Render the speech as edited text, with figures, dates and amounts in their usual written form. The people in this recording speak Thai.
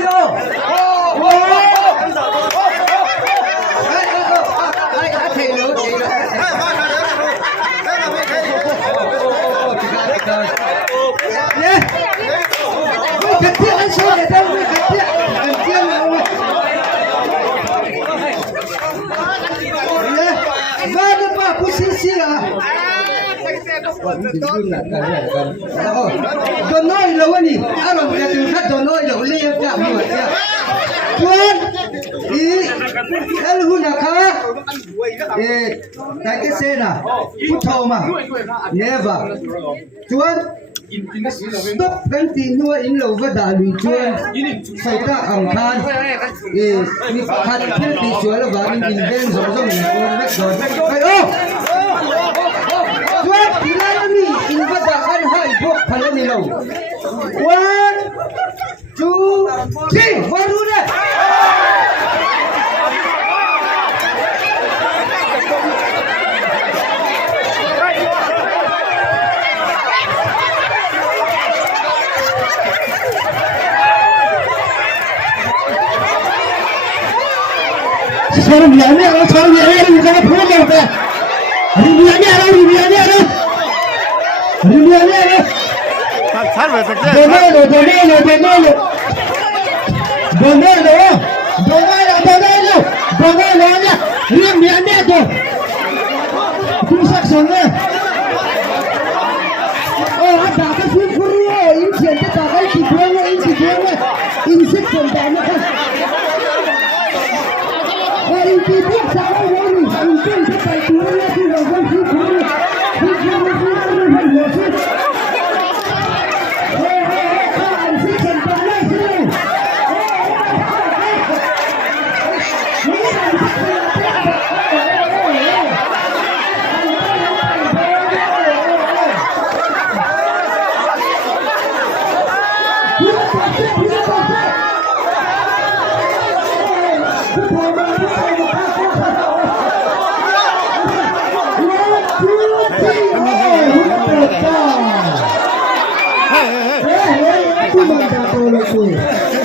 วิโอโอ้เทโลเทโลเนี่ยกระเทียมช่วยได้ไหมกระเทียมเนี่ยมาดูป่ะผู้ชี้ชี้อ่ะโดนน้อยแล้ววะนี่อารมณ์จะถึงขั้นโดนน้อยแล้วเลี้ยงจับหัวเจ้าชวนอีเอลหุ่นนะคะแต่ก็เซน่ะพุทโธมา never ชวน stop continue in love ดาลุชวนใส่ตาอังคารมีพันเพื่อนที่ชวนแล้วว่ามันกินเบนสมสมเนี่ยคนไม่โดนไปโอ้ชวนที่ไหนมีอินวัดกันให้พวกพันนี่เรา one two three มาดูเนี่ยSekarang biarnya kalau sekarang biarnya bukan pulang ya. Hari biarnya ada. Salve, se quiere. Donelo. Ya. Ini biarnya tuh. Rusak sana. Oh, ada ke furu. Ini siapa pakai cipuannya, ini sebenarnya kan. Hari ini saya ini mungkin kita turun lagi dengan furu. Hey.